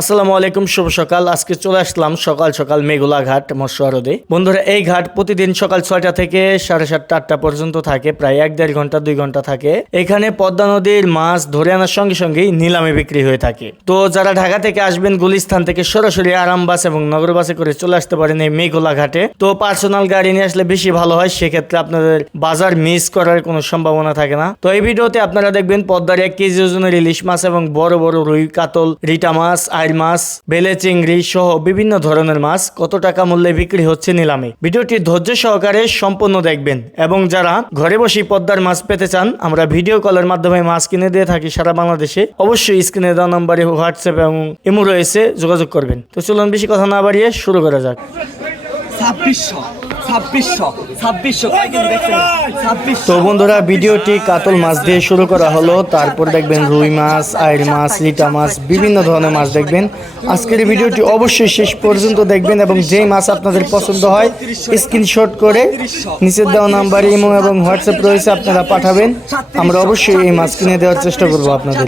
আসসালামু আলাইকুম, শুভ সকাল। আজকে চলে আসলাম সকাল সকাল মেঘুলা ঘাট মৎস্যরদে বন্ধুরা, এই ঘাট প্রতিদিন সকাল ছয়টা থেকে সাড়ে সাতটা, আটটা পর্যন্ত থাকে, প্রায় এক দেড় ঘণ্টা, দুই ঘণ্টা থাকে। এখানে পদ্মা নদীর মাছ ধরে আনার সঙ্গে সঙ্গেই নিলামে বিক্রি হয়ে থাকে। তো যারা ঢাকা থেকে আসবেন, গুলিস্তান থেকে সরাসরি আরাম বাস এবং নগর বাসে করে চলে আসতে পারেন এই মেঘুলা ঘাটে। তো পার্সোনাল গাড়ি নিয়ে আসলে বেশি ভালো হয়, সেক্ষেত্রে আপনাদের বাজার মিস করার কোনো সম্ভাবনা থাকে না। তো এই ভিডিওতে আপনারা দেখবেন পদ্মার এক কেজি ওজনের ইলিশ মাছ এবং বড় বড় রুই, কাতল, রিটা মাছ আইর মাছ বেলে চিংড়ি সহ বিভিন্ন ধরনের মাছ কত টাকা মূল্যে বিক্রি হচ্ছে নিলামে। ভিডিওটি ধৈর্য সহকারে সম্পূর্ণ দেখবেন এবং যারা ঘরে বসে পদ্মার মাছ পেতে চান, আমরা ভিডিও কলের মাধ্যমে মাছ কিনে দিয়ে থাকি সারা বাংলাদেশে। অবশ্যই স্ক্রিনে দেওয়া নম্বরে হোয়াটসঅ্যাপ এবং ইমো রয়েছে, যোগাযোগ করবেন। তো চলুন বেশি কথা না বাড়িয়ে শুরু করা যাক। ছাব্বিশশো। ছাব্বিশশো ছাব্বিশশো তো বন্ধুরা ভিডিওটি কাতল মাছ দিয়ে শুরু করা হলো। তারপর দেখবেন রুই মাছ আইর মাছ লিটা মাছ বিভিন্ন ধরনের মাছ দেখবেন। আজকের ভিডিওটি অবশ্যই শেষ পর্যন্ত দেখবেন এবং যেই মাছ আপনাদের পছন্দ হয় স্ক্রিনশট করে নিচের দেওয়া নাম্বারে ইমো এবং হোয়াটসঅ্যাপ রয়েছে আপনারা পাঠাবেন। আমরা অবশ্যই এই মাছ কিনে দেওয়ার চেষ্টা করব আপনাদের।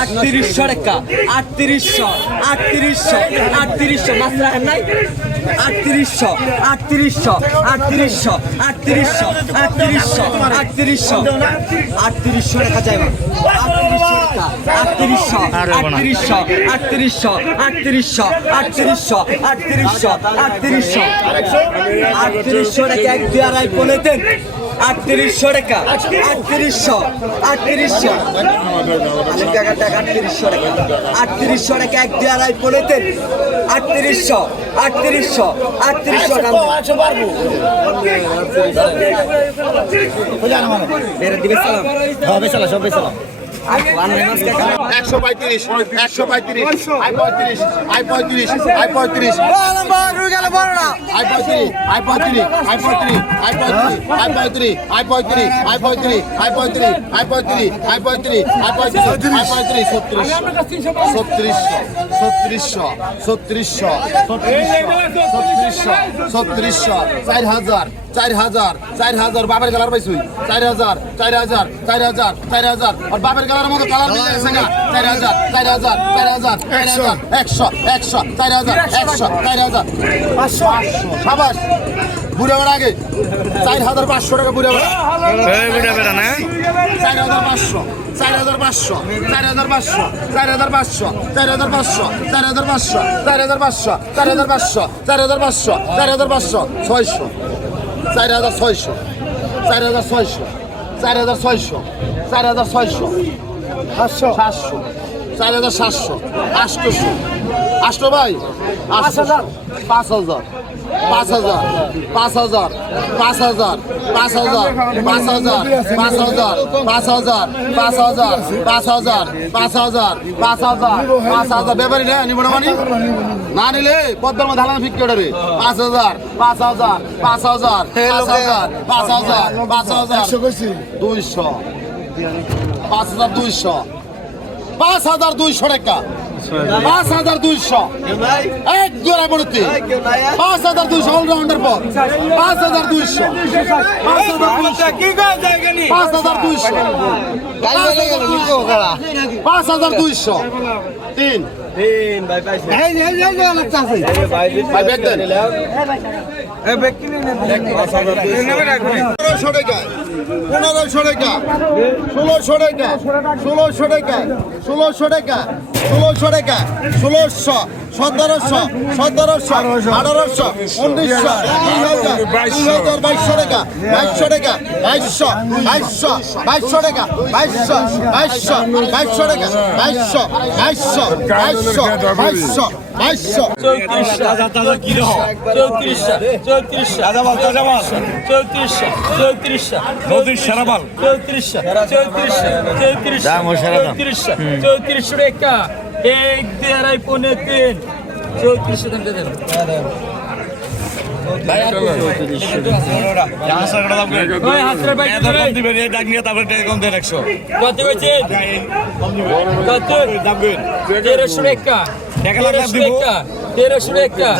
আটত্রিশশো টাকা আটত্রিশশো আটত্রিশশো আটত্রিশশো মাছ আটত্রিশশো আটত্রিশশো আটত্রিশশো আটত্রিশশো আটত্রিশশো আটত্রিশশো আটত্রিশশো টাকা যাইব আটত্রিশশো আটত্রিশশো আটত্রিশশো আটত্রিশশো আটত্রিশশো আটত্রিশশো আটত্রিশশো আটত্রিশশো। টাকা এক দুই আড়াই পনেরো আটত্রিশশো টাকা। আটত্রিশশো আটত্রিশশো। টাকা টাকা আটত্রিশশো টাকা আটত্রিশশো টাকা এক দুই আড়াই আটত্রিশশো আটত্রিশশো আটত্রিশশো বেড়ে দিবে সালাম। হবে সালাম সবাই সালাম একশো পঁয়ত্রিশ একশো পঁয়ত্রিশ আই পঁয়ত্রিশ আই পঁয়ত্রিশ আই পঁয়ত্রিশ আই পঁয়ত্রিশ আই পঁয়ত্রিশ আই পঁয়ত্রিশ আই পঁয়ত্রিশ আই পঁয়ত্রিশ আই পঁয়ত্রিশ আই পঁয়ত্রিশ আই পঁয়ত্রিশ আই পঁয়ত্রিশ আই পঁয়ত্রিশ আই পঁয়ত্রিশ আই পঁয়ত্রিশ ছত্রিশশো ছত্রিশশো ছত্রিশশো ছত্রিশশো ছত্রিশশো চার হাজার চার হাজার চার হাজার বাপের কালার পাইছুই চার হাজার চার হাজার চার হাজার চার হাজার আর বাপের কালার মতো কালার চার হাজার চার হাজার চার হাজার হাজার একশো একশো চার হাজার একশো চার হাজার পাঁচশো সাবাস বুড়ে বেড়া আগে চার হাজার পাঁচশো টাকা বুড়ে বেড়া চার হাজার পাঁচশো চার হাজার পাঁচশো চার হাজার পাঁচশো চার হাজার পাঁচশো চার হাজার পাঁচশো চার হাজার পাঁচশো চার হাজার পাঁচশো চার হাজার পাঁচশো চার হাজার পাঁচশো চার হাজার পাঁচশো ছয়শো চার হাজার ছয়শো চার হাজার ছয়শো চার হাজার ছয়শো চার হাজার ছয়শো সাতশো সাতশো চার হাজার সাতশো আটশোশো আটশো ভাই পাঁচ হাজার পাঁচ হাজার পাঁচ হাজার পাঁচ হাজার পাঁচ হাজার পাঁচ হাজার পাঁচ হাজার পাঁচ হাজার পাঁচ হাজার পাঁচ হাজার পাঁচ হাজার পাঁচ হাজার পাঁচ হাজার পাঁচ হাজার ব্যাপারী না নিব না মানে না নিলে পদ্মার মধ্যে হালানো ফিট করে পাঁচ হাজার পাঁচ হাজার পাঁচ হাজার পাঁচ হাজার পাঁচ হাজার পাঁচ হাজার দুইশো পাঁচ হাজার দুইশো পাঁচ হাজার দুইশো টাকা পাঁচ হাজার দুইশো এক জোড়া পড়তে পাঁচ হাজার দুইশো অলরাউন্ডার পর পাঁচ হাজার দুইশো পাঁচ হাজার পাঁচ হাজার দুইশো পাঁচ হাজার দুইশো তিন ভাই পনেরোশো টাকা পনেরোশো টাকা ষোলোশো টাকা ষোলোশো টাকা ষোলোশো টাকা ষোলোশো টাকা ষোলোশো। সতেরোশো। সতেরোশো। আঠারোশো। উনিশশো। দুই হাজার দুই হাজার বাইশশো টাকা বাইশশো। টাকা বাইশশো। বাইশশো বাইশশো টাকা বাইশশো। বাইশশো। বাইশশো টাকা বাইশশো। বাইশশো। বাইশশো। বাইশশো। বাইশশো। চৌত্রিশশো। চৌত্রিশশো চৌত্রিশশো চৌত্রিশশো। চৌত্রিশশো। চৌত্রিশশো। চৌত্রিশ সেরা বাল চৌত্রিশশো। চৌত্রিশশো। চৌত্রিশশো। চৌত্রিশশো। টাকা। এক দুই আড়াই পনেরো তিন। চৌত্রিশশো টাকা। দেন তেরোশো টাকা। তেরোশো টাকা।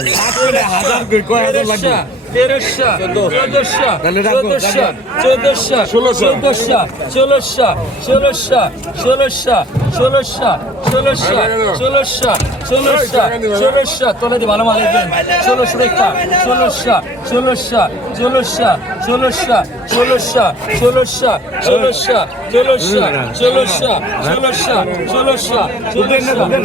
তেরোশো চোদ্দশো চোদ্দশো চোদ্দশো চোদ্দশো ষোলোশো ষোলোশো ষোলোশো ষোলোশো ষোলোশো ষোলোশো ষোলোশো ষোলোশো তোলে দি ভালো মাল ষোলোশো একটা ষোলোশো ষোলোশো ষোলোশো ষোলোশো ষোলোশো ষোলোশো ষোলোশো ষোলোশো ষোলোশো ষোলোশো ষোলোশো ষোলোশো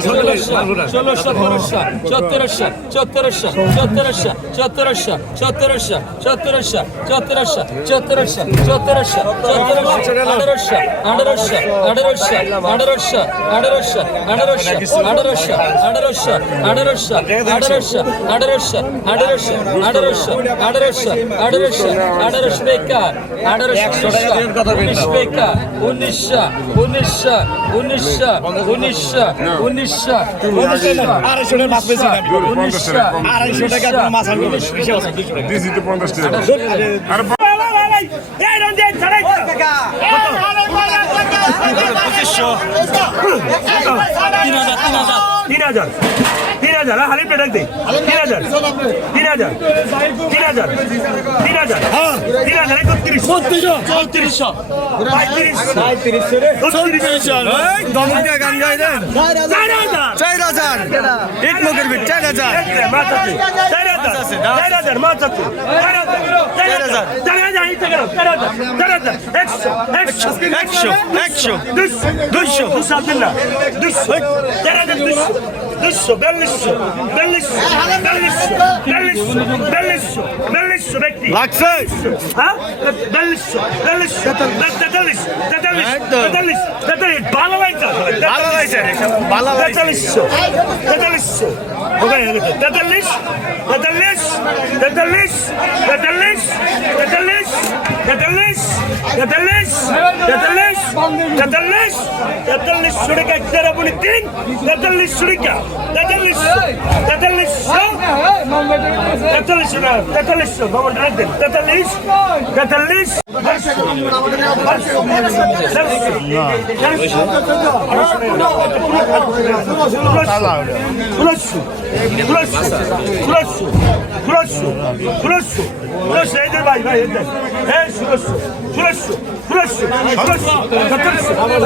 ষোলোশো ষোলোশো সতেরোশো সতেরোশো সতেরোশো সতেরোশো সতেরোশো সতেরোশো সতেরোশো সতেরোশো সতেরোশো সতেরোশো আঠারোশো আঠারোশো আঠারোশো আঠারোশো আঠারোশো আঠারোশো আঠারোশো আঠারোশো আঠারোশো আঠারোশো আঠারোশো আঠারোশো আঠারোশো আঠারোশো আঠারোশো বেকা আঠারোশো উনিশ বেকা উনিশশো উনিশশো উনিশশো উনিশশো উনিশশো উনিশশো আড়াইশো টাকা মাছ পেয়েছি। উনিশশো আড়াইশো টাকা মাছ আনব দিছি তো পঞ্চাশ টাকা আর তিন হাজার তিন হাজার হালি পেটাক দে তিন হাজার তিন হাজার তিন হাজার তিন হাজার তিন হাজার একত্রিশ চৌত্রিশশো চার হাজার এক মুখের বিট চার হাজার চার হাজার চার হাজার মাছ আছে চার হাজার চার হাজার চার হাজার চার হাজার চার হাজার একশো একশো একশো একশো দুশো দুশো দুশো হাজার দুশো দুশো বিয়াল্লিশশো বিয়াল্লিশশো বিয়াল্লিশশো বিয়াল্লিশশো বিয়াল্লিশশো বিয়াল্লিশশো ব্যক্তি লাগছে হ্যাঁ বিয়াল্লিশশো বিয়াল্লিশশো তেতাল্লিশ তেতাল্লিশ তেতাল্লিশ তেতাল্লিশ ভালো লাগছে ভালো লাগছে ভালো তেতাল্লিশশো তেতাল্লিশশো ওকে তেতাল্লিশ তেতাল্লিশ that the list, that the list, that the list, that the list, that the list, that the list, that the list, that the list should get there upon the thing, that the list should get. তেতাল্লিশশো তেতাল্লিশশো তেতাল্লিশশো না তেতাল্লিশশো বাবা ডাক দেন তেতাল্লিশ তেতাল্লিশ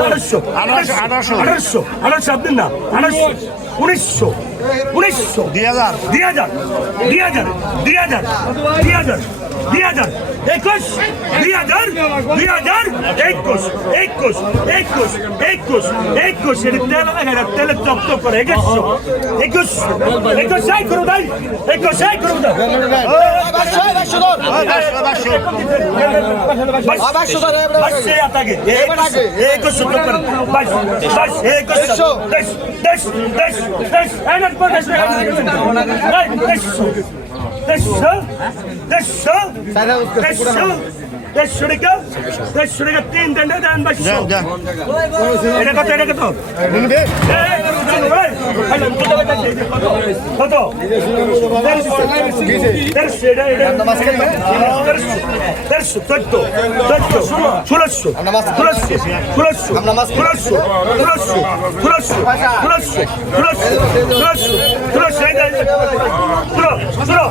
আঠারোশো আঠারোশো আঠারোশো আঠারোশো আপনি না আঠারোশো উনিশশো উনিশশো। দুই হাজার। দুই হাজার দুই হাজার দুই হাজার দুই হাজার। দুই হাজার একুশ দুই হাজার দুই হাজার একুশ একুশ একুশ একুশ একুশ এর তেল লাগে তেলের চপ চপ করে একুশশো একুশ একুশ সাই করো ভাই একুশ সাই করো একুশ দেশশো দেশশো দেশশো দেড়শো টাকা দেড়শো টাকা তিন দেন দেন বাইশশো এটা কত এটা কত? কত দেড়শো দেড়শো দেড়শো চোদ্দ চোদ্দ ষোলোশো ষোলোশো ষোলোশো ষোলোশো ষোলোশো ষোলোশো ষোলোশো ষোলোশো ষোলোশো ষোলোশো ষোলো ষোলো সতেরোশো সতেরিকা সতেরিকা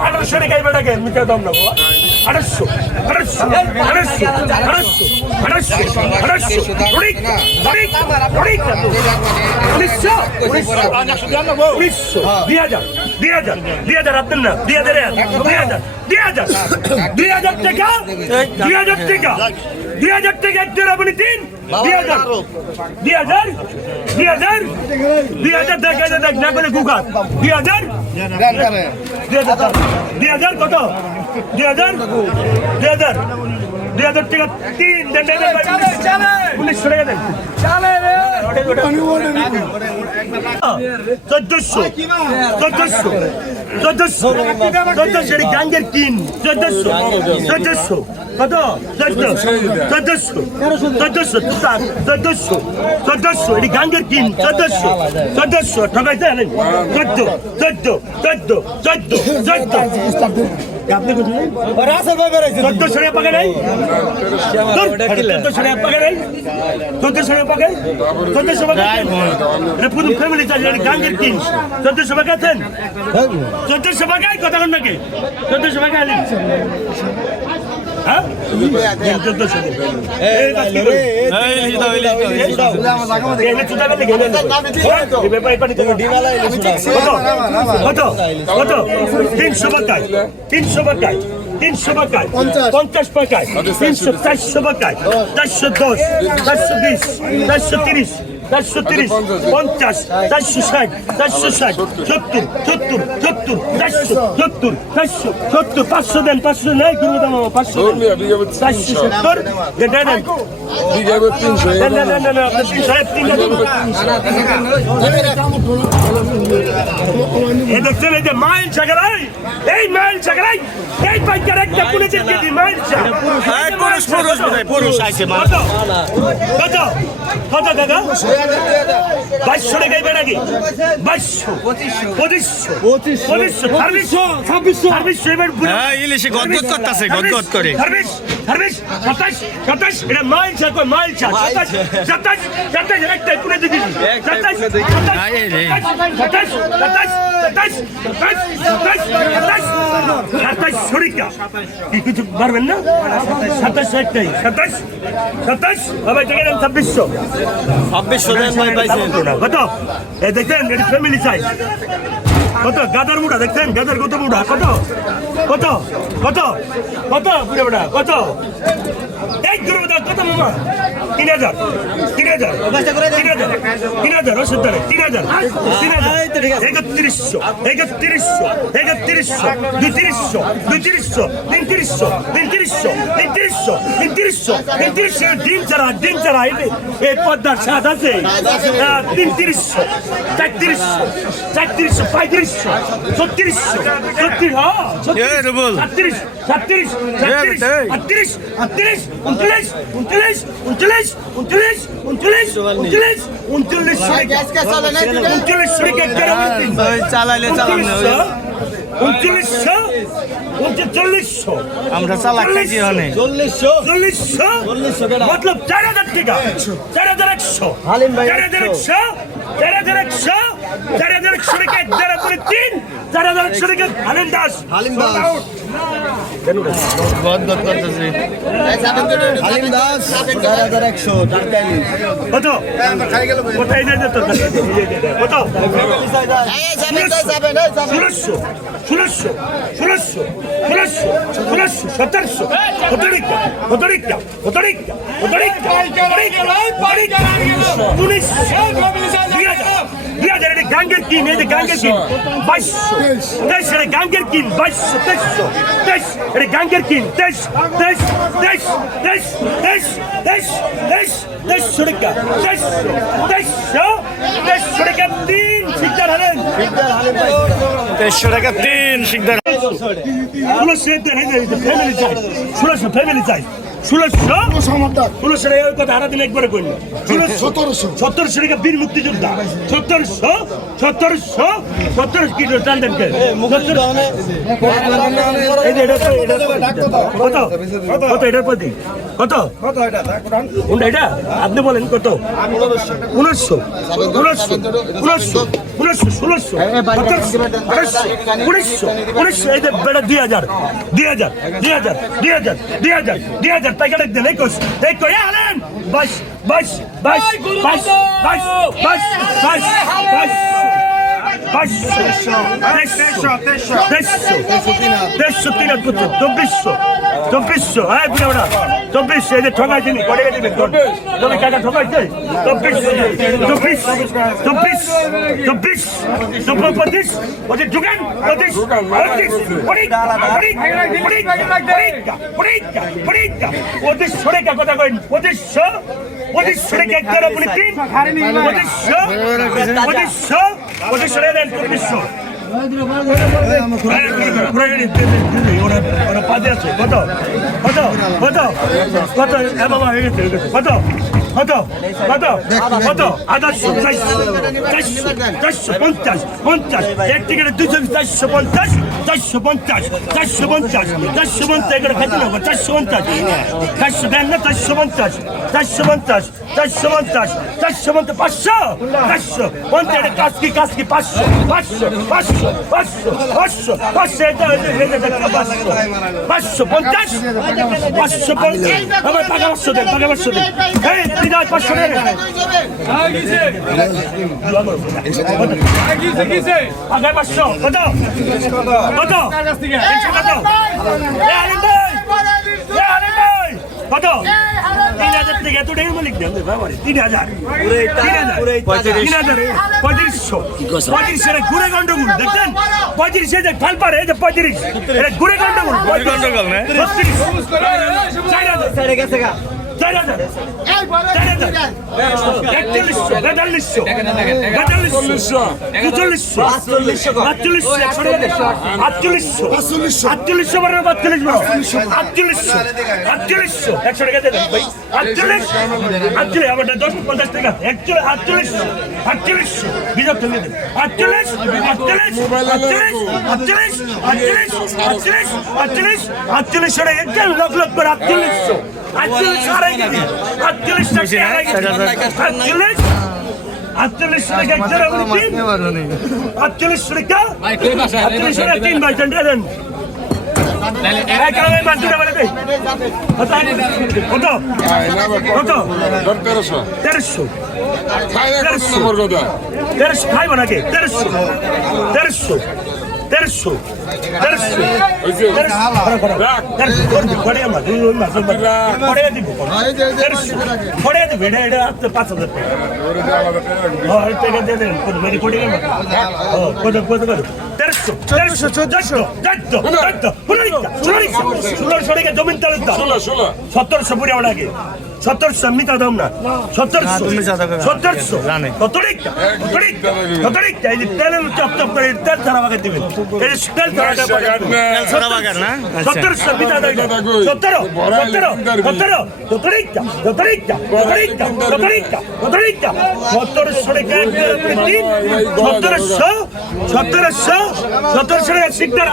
আঠারোশো টাকা বেটাকে মিটার দাম না আঠারোশো আঠারোশো আঠারোশো আঠারোশো আঠারোশো আঠারোশো অনেক উনিশশো উনিশশো দুই হাজার দুই হাজার দুই হাজার আপনার না দুই হাজার দুই হাজার দুই হাজার দুই হাজার টাকা দুই হাজার টাকা দুই হাজার টাকা আপনি তিন। দুই হাজার দুই হাজার দুই হাজার দেখ দেখ না করে গুগা দুই হাজার দুই হাজার কত দুই হাজার দুই হাজার দুই হাজার টাকা তিন উনিশশো টাকা দেন চোদ্দশো চোদ্দশো চোদ্দশো চোদ্দশো গাঙ্গের কিন চোদ্দশো চোদ্দশো কত চোদ্দ চোদ্দশো চোদ্দশো চোদ্দশো চোদ্দশো এটি গাঙ্গের কিন চোদ্দশো চোদ্দশো ঠকাইতে চোদ্দ চোদ্দ চোদ্দ চোদ্দ চোদ্দ আপনি কোথায় চোদ্দশো টাকা পাকে নাই চোদ্দশো টাকা পাকে নাই চোদ্দশো টাকা পাকে চোদ্দশো পাকে এটা পুরো ফ্যামিলি এটা গাঙ্গের কিন চোদ্দশো পাকে আছেন চোদ্দশো পাকে কথা কন নাকি চোদ্দশো পাকে আনি তিনশো টাকায় তিনশো টাকায় তিনশো টাকায় পঞ্চাশ। টাকায় তিনশো চারশো টাকায় চারশো দশ চারশো বিশ চারশো তিরিশ চারশো তিরিশ পঞ্চাশ চারশো ষাট চারশো ষাট সত্তর সত্তর সত্তর চারশো সত্তর চারশো সত্তর পাঁচশো দেন পাঁচশো নেই গুরু দাম পাঁচশো চারশো সত্তর দেন দেন। দেখছেন এই যে মাইল ছাগলাই এই মাইল ছাগলাই এই পাইকার একটা পুলিশের কেজি মাইল পুরুষ পুরুষ পুরুষ আইছে কত কত কত দাদা বাইশশো টাকাই বেড়াকি বাইশশো পঁচিশশো পঁচিশশো ছাব্বিশশো ছাব্বিশশো ছাব্বিশশো এবার ইলিশে গদগদ করতেছে গদগদ করে ছাব্বিশ ছাব্বিশ সাতাশ সাতাশ এটা মাইল ছাড় মাইল ছাড় সাতাশ সাতাশ সাতাশ একটাই পুরে দিবি সাতাশ। সাতাশ সাতাশ সাতাশ সাতাশ সাতাশ সাতাশ সাতাশ শরিকা কি কিছু পারবেন না? সাতাশ একটাই। সাতাশ? সাতাশ? সবাই থেকে দেন ছাব্বিশশো। ছাব্বিশশো কত? এই দেখেন এটি ফ্যামিলি সাইজ কত? গাদার মুড়া দেখছেন গাদার কত মুড়া কত? কত? কত? কত? বুড়ে কত? এই গুরু দা কত মামা তিন হাজার। তিন হাজার। তিন হাজার। তিন হাজার ওষুধ ধরে তিন হাজার। তিন হাজার। একত্রিশশো। একত্রিশশো। একত্রিশশো। দুত্রিশশো। দুত্রিশশো। তিনত্রিশশো। তিনত্রিশশো। তিনত্রিশশো। তিনত্রিশশো। তিনত্রিশশো। ডিম ছাড়া ডিম ছাড়া এই পদ্মার স্বাদ আছে। তিনত্রিশশো। চারত্রিশশো। চারত্রিশশো পঁয়ত্রিশশো। ছত্রিশশো। ছত্রিশ হ্যাঁ। সাতত্রিশ সাতত্রিশ সাতত্রিশ। আটত্রিশ আটত্রিশ উনত্রিশ উনচল্লিশ উনচল্লিশ উনচল্লিশ উনচল্লিশ উনচল্লিশ উনচল্লিশ উনচল্লিশ চালালে চালানো উনচল্লিশশো উনচল্লিশশো আমরা চালাচ্ছি অনেক চল্লিশশো চল্লিশশো চল্লিশশো মতলব চার হাজার টাকা। হ্যাঁ। চার হাজার একশো। চার হাজার একশো। চার হাজার একশো। যারা যারা শরীকে যারা করে তিন যারা যারা শরীকে হালিম দাস হালিম অতিরিক্ত উনিশশো দুই হাজার এটা গাঙ্গের কিন এই যে গাঙ্গের কিন। বাইশশো তেইশ এটা গাঙ্গের কিন বাইশশো তেইশশো তেইশ এটা গাঙ্গের কিন তেইশ তেইশ তেইশ তেইশ তেইশ তেইশ তেইশ তেইশশো টাকা তেইশশো তেইশশো তেইশশো টাকা তিন শিকদার হলেন দেড়শো টাকা তিন শিকদার ষোলোশো ফ্যামিলি চাই ষোলোশো ফ্যামিলি চাই। ষোলোশো ষোলোশো টাকা ওই কথা হারাদিন একবারে করল সতেরোশো। সতেরোশো টাকা বীর মুক্তিযোদ্ধা। সত্তরশো সত্তরশো সত্তরশো কি টান দেন এই যে এটা তো- এটা তো- কত? কত? এটার প্রতি? কত? কোনটা এটা? আপনি বলেন কত? উনিশশো উনিশশো উনিশশো উনিশশো ষোলোশো উনিশশো উনিশশো এই যে বেটা দুই হাজার দুই হাজার দুই হাজার দুই হাজার দুই হাজার দুই হাজার। প্যাকেট দেন একুশ একুশ আলেন বাইশ বাইশ বাইশ বাইশ বাইশ বাইশ বাইশশো তেইশশো তেইশশো তিন হাত করছে চব্বিশশো চব্বিশশো হ্যাঁ বুঝে ওরা চব্বিশশো এই যে ঠকাইছে নি কটে গেছে তুমি কাকা ঠকাইছে চব্বিশশো চব্বিশ চব্বিশ চব্বিশ চব্বিশ পঁচিশ পঁচিশ ঢুকেন পঁচিশ পঁচিশ পঁচিশ ছড়ে কা ওটি সরিয়ে দেন চব্বিশশো কত? কত? কত? কত? এ কত? কত কত কত আঠাশশো চারশো চারশো চারশো পঞ্চাশ পঞ্চাশ এক টিকিটে দুশো চারশো পঞ্চাশ চারশো পঞ্চাশ চারশো পঞ্চাশ চারশো পঞ্চাশ এগুলো খাইতে না চারশো পঞ্চাশ চারশো দেন না চারশো পঞ্চাশ চারশো পঞ্চাশ চারশো পঞ্চাশ চারশো পঞ্চাশ পাঁচশো চারশো পঞ্চাশ কাজ কি কাজ কি পাঁচশো পাঁচশো পাঁচশো পাঁচশো পাঁচশো পাঁচশো এটা পাঁচশো পাঁচশো পঞ্চাশ পাঁচশো পঞ্চাশ আমার টাকা পাঁচশো দেন টাকা পাঁচশো দেন বিধায়ক পরিষদের হাজার পাঁচশো কত কত কত তিন হাজার থেকে এত টাকা মালিক দেন বাবারে। তিন হাজার। তিন হাজার। পঁয়ত্রিশশো। পঁয়ত্রিশ এটা ঘুরে গন্ডগোল দেখছেন? পঁয়ত্রিশ এই যে ফালপার এই যে চার হাজার একচল্লিশশো বেতাল্লিশশো বেতাল্লিশশো চুচল্লিশশো আটচল্লিশশো কর। আটচল্লিশশো একশো টাকা আটচল্লিশশো আটচল্লিশশো বারো আটচল্লিশ বারো আটচল্লিশশো আটচল্লিশশো একশো টাকা দেবেন ভাই আটচল্লিশ আটচল্লিশ আমার দশ পঞ্চাশ টাকা একচল্লিশ আটচল্লিশ আটচল্লিশশো বিজয় সঙ্গে দেন আটচল্লিশ আটচল্লিশ আটচল্লিশ আটচল্লিশ আটচল্লিশ আটচল্লিশ আটচল্লিশ টাকা একদম লক্ষ লক্ষ আটচল্লিশশো আটচল্লিশ আড়াই কেজি আটচল্লিশ টাকা আড়াই কেজি আটচল্লিশ? আটচল্লিশ টাকা আটচল্লিশ টাকা আটচল্লিশ টাকা তিন ভাই টেন্ডে দেন। তেরোশো। তেরোশো। খাইব নাকি তেরোশো। তেরোশো। দেড়শো দেড়শো পাঁচ হাজার টাকা। দেড়শো দেড়শো চোদ্দশো চোদ্দ চোদ্দ ষোলো ষোলো ষোলো ষোলো জমিন তালুকদার সতেরোশো পুরে ওটা সতেরোশো আমি তা দাম না। সতেরোশো। সতেরোশো কত রিক্তা কত রিক্তা কত রিক্তা এই যে তেলের চপ চপ করে তেল ছাড়া বাগান দিবেন। এই তেল ছাড়া বাগান সতেরোশো সতেরোশো টাকা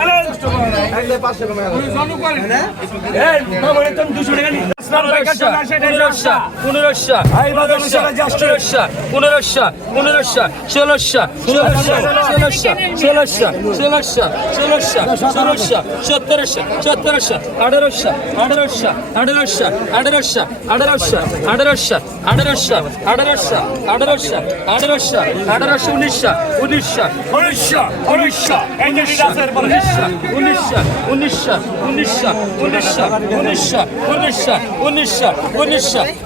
সতেরোশো সতেরোশো আঠারোশো আঠারোশো আঠারোশো আঠারোশো আঠারোশো আঠারোশো আঠারোশো আঠারোশো আঠারোশো আঠারোশো আঠারোশো উনিশশো উনিশশো উনিশশো উনিশশো উনিশশো উনিশশো উনিশশো উনিশশো উনিশশো উনিশশো উনিশশো উনিশশো উনিশশো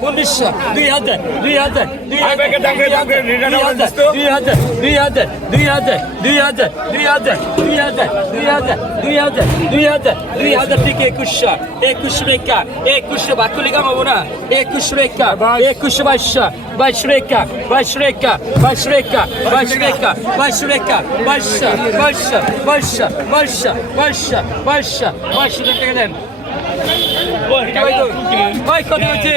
উনিশশো দুই হাজার দুই হাজার দুই হাজার দুই হাজার দুই হাজার দুই হাজার দুই হাজার দুই হাজার দুই হাজার দুই হাজার দুই হাজার দুই হাজার দুই হাজার দুই হাজার থেকে একুশশো একুশশো রেখা একুশশো বাকুলি কামাবো না একুশশো রেখা একুশশো বাইশশো বাইশ রেখা বাইশ রেখা বাইশ রেখা বাইশ রেখা বাইশ রেখা বাইশশো বাইশশো বাইশশো বাইশশো বাইশশো বাইশশো বাইশশো টাকা দেন ভাই কত হচ্ছে